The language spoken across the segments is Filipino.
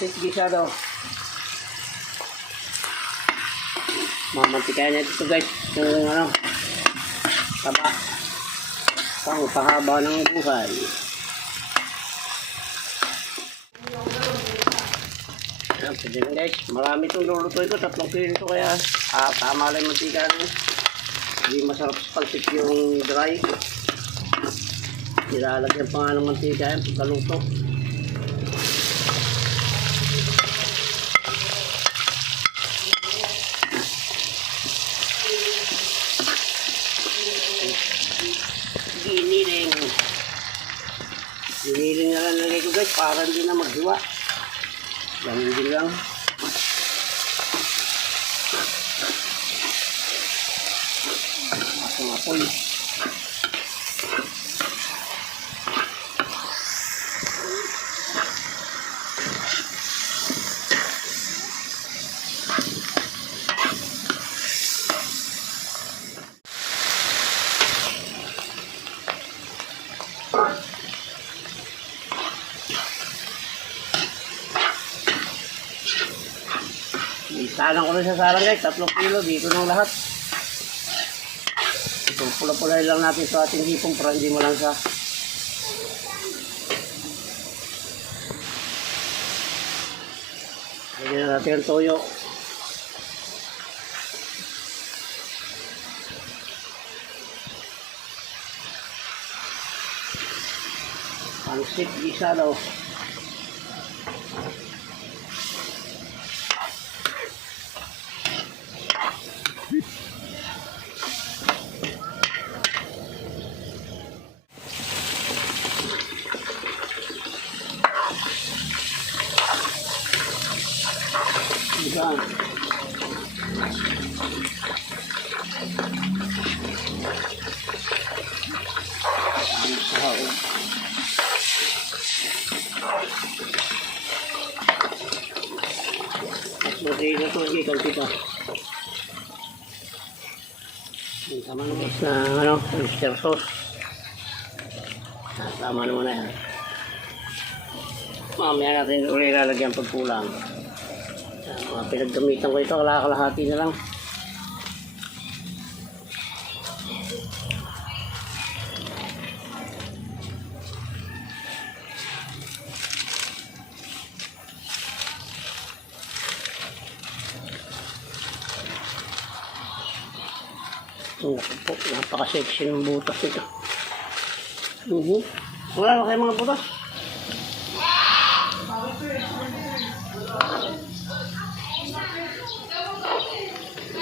pansit gisado. Mamantikayan natin ito guys. Yung ano, taba. Pang pahaba ng buhay. Ayan, pwede na guys. Marami itong lulutuin ko. 3 kilo ito kaya tama lang yung mantika rin. Hindi masarap sa pansit yung dry. Nilalagyan pa nga ng mantika yan pagkaluto. Giniling. Giniling na lang nalagay ko guys para hindi na maghiwa. Gamitin lang. Asong apoy. Isalang ko rin sa sarang guys, 3 kilo dito ng lahat. Ito pula-pulay lang natin sa ating hipong para hindi malansa. Lagyan na natin ang toyo. Pansit gisado. Diyan. Masih na ito, hindi kalpi pa. Tama naman na ano, oyster sauce. Tama naman na yan. Mamaya natin ulit lalagyan pagkulang. Mga pinaggamitan ko ito, kalahati na lang. Napaka-sexy ng butas ito. Wala na kayo mga butas.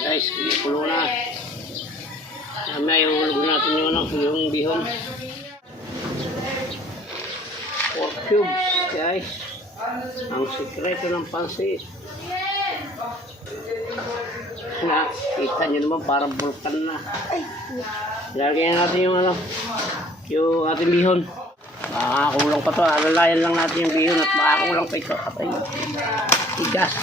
Guys, pulo na. Mamaya ihulog natin yung bihon. 4 cubes, guys. Ang sikreto ng pansit. Na, kita nyo naman parang vulkan na. Lagyan natin yung ating bihon. Makakakulang pa to. Alalayan lang natin yung bihon at makakakulang pa ito. Kapay. Tigas.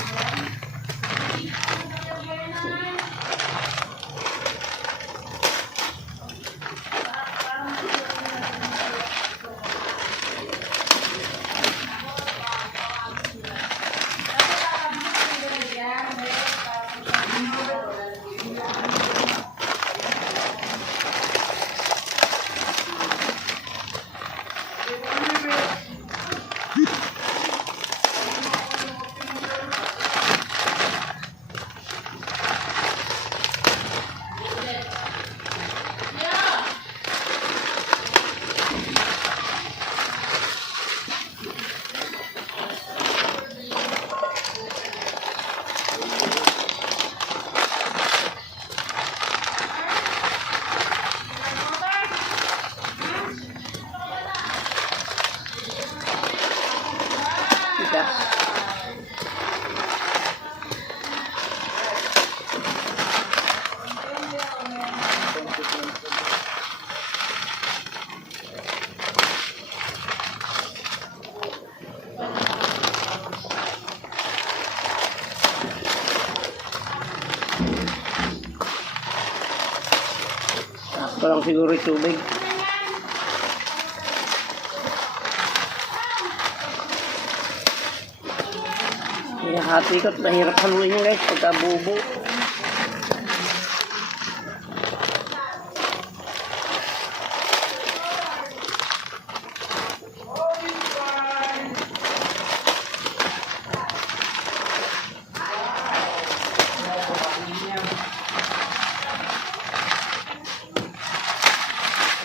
Sakto lang siguro yung tubig. kalahatikot. Mahirap haluin niya guys, pagka bubo.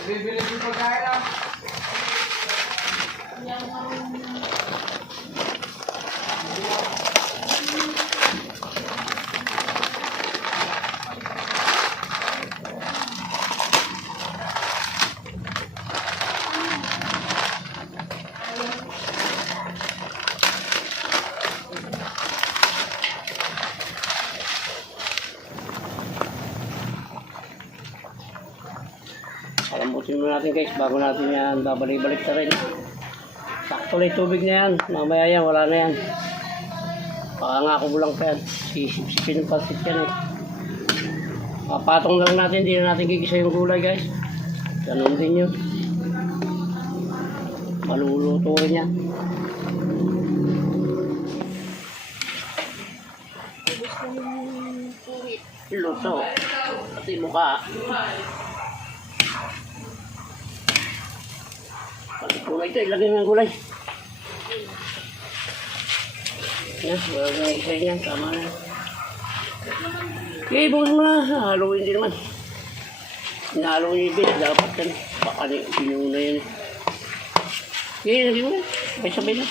Bibili ko pagkain lang. Palambutin mo natin guys, bago natin yan babalik-balik na rin. Sakto lang yung tubig na yan, mamaya yan, wala na yan. Pakangako mo lang pa yan, sisipsipin ng pansit yan eh. Papatong na lang natin, hindi na natin gigisa yung gulay guys. Ganun din yun. Maluluto rin yan. Luto, pati mukha. Gulay ito, ilagay mo yung gulay. Yan, wala na isa yan, tama na. Okay, bukas mo na, haluin din naman. Hinahaluin yung bit, dapat yan. Baka pinuna yun. Okay, ilagay mo na, sabay-sabay na.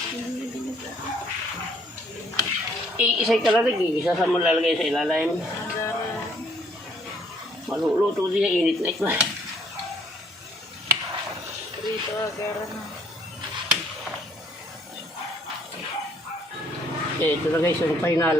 Isay ka lang, isa sa malalagay sa ilalim. Maluluto din yung init na ito. Dito, agara na. Ito na guys, yung final.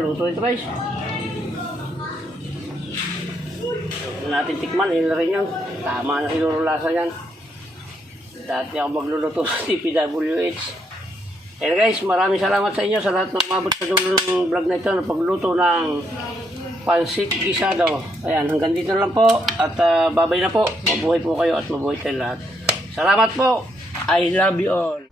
Luto ito guys. Natin tikman, yun na rin yan. Tama na siguro lasa yan. Dati ako magluluto sa TPWH. Kaya guys, maraming salamat sa inyo sa lahat ng umabot sa dulo ng vlog na ito na pagluto ng pansit gisado. Ayan, hanggang dito lang po. At babay na po. Mabuhay po kayo at mabuhay kayo lahat. Salamat po. I love you all.